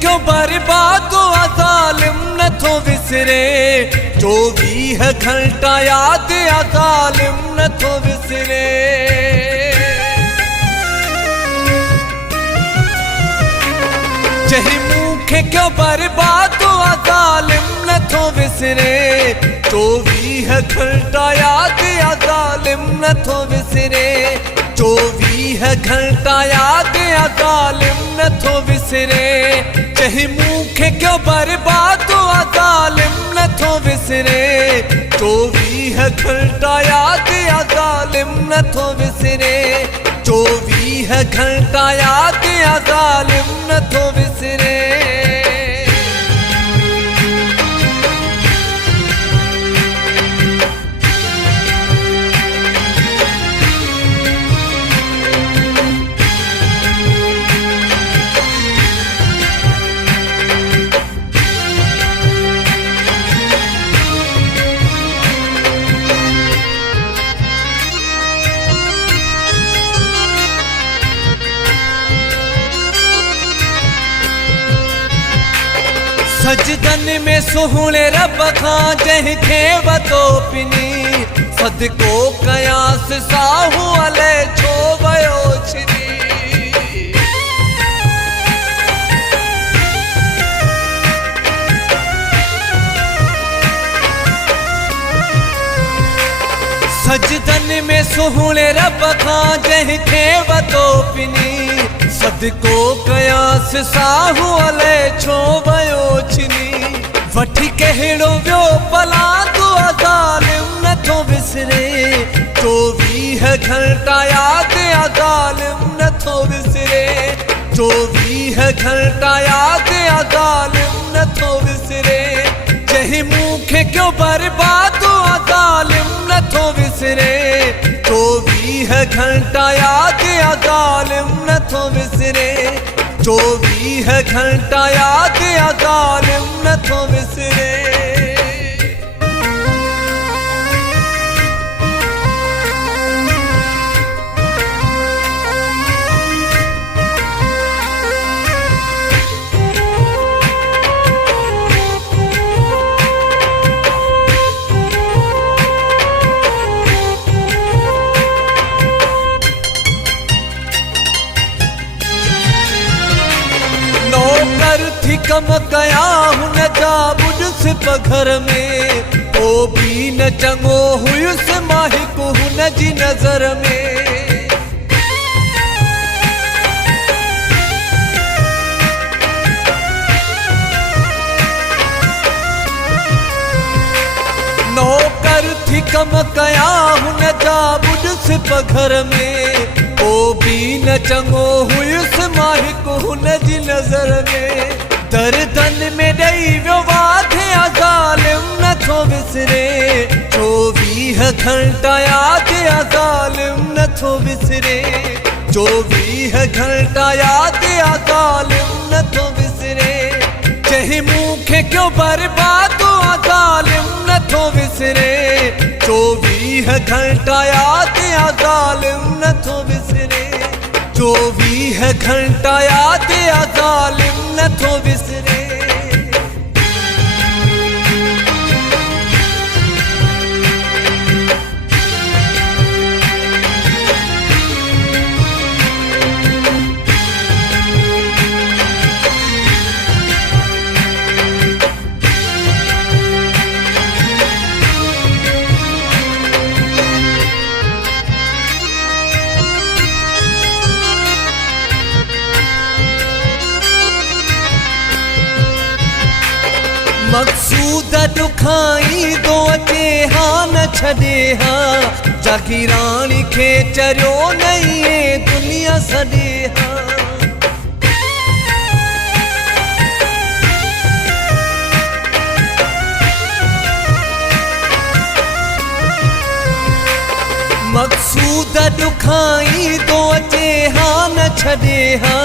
क्यों बर्बाद हुआ ज़ालिम नथो विसरे 24 घंटा याद आ ज़ालिम नथो विसरे। जही मूंखे क्यों बर्बाद हुआ ज़ालिम नथो विसरे 24 घंटा याद आ ज़ालिम नथो विसरे 24 घंटा याद आ ज़ालिम नथो विसरे। जही मूंखे क्यों बर्बाद हुआ ज़ालिम नथो विसरे 24 घंटा याद आ ज़ालिम नथो विसरे 24 घंटा याद आ ज़ालिम नथो विसरे। सजदन में सुहणे रब खां जंहिंखे वतो पिनी सदको कयांस साहू अले छो वयो छिनी। सजदन में सुहणे रब खां जंहिंखे वतो पिनी सदको कयांस साहू अले छो वयो छिनी। वठी कहिड़ो वियो भला दुआ ज़ालिम नथो विसरे 24 घंटा याद आ ज़ालिम नथो विसरे 24 घंटा याद आ ज़ालिम नथो विसरे। जही मूंखे क्यों बर्बाद हुआ ज़ालिम नथो विसरे 24 घंटा याद आ ज़ालिम नथो विसरे 24 घंटा याद आ ज़ालिम नथो विसरे। नौकर थी कम कया हुन जा बुॾुस पघर में पोइ बि न चङो हुयुसि मां हिकु हुन जी नज़र में। नौकर थी कम कया हुन जा बुॾुस पघर में पोइ बि न चङो हुयुसि मां हिकु हुन जी नज़र में। दर्दन में ॾेई वियो वाधे आ ज़ालिम नथो विसरे 24 घंटा याद आ ज़ालिम नथो विसरे 24 घंटा याद आ ज़ालिम नथो विसरे। जही मूंखे क्यों बर्बाद हुआ ज़ालिम नथो विसरे 24 घंटा याद आ ज़ालिम नथो विसरे 24 घंटा याद आ ज़ालिम नथो विसरे। मक़सूद ॾुखाई दो अचे हा न छॾे हा जागीराणी खे चरियो नई दुनिया सॾे हा। मक़सूद ॾुखाई दो अचे हा न छॾे हा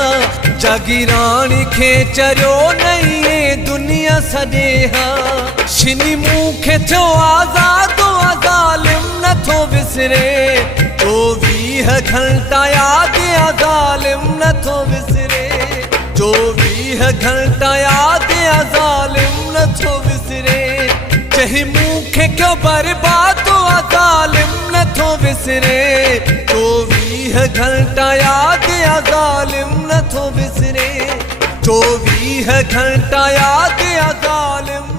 जागीराणी खे चरियो नई दुनिया सॾे हा। शिनी मूंखे थियो आज़ाद आ ज़ालिम नथो विसरे 24 घंटा याद आ ज़ालिम नथो विसरे 24 24 घंटा याद आ ज़ालिम नथो विसरे चही मूंखे क्यों बर्बाद आ ज़ालिम नथो विसरे 24 घंटा याद आ ज़ालिम नथो विसरे 24 घंटा याद आ ज़ालिम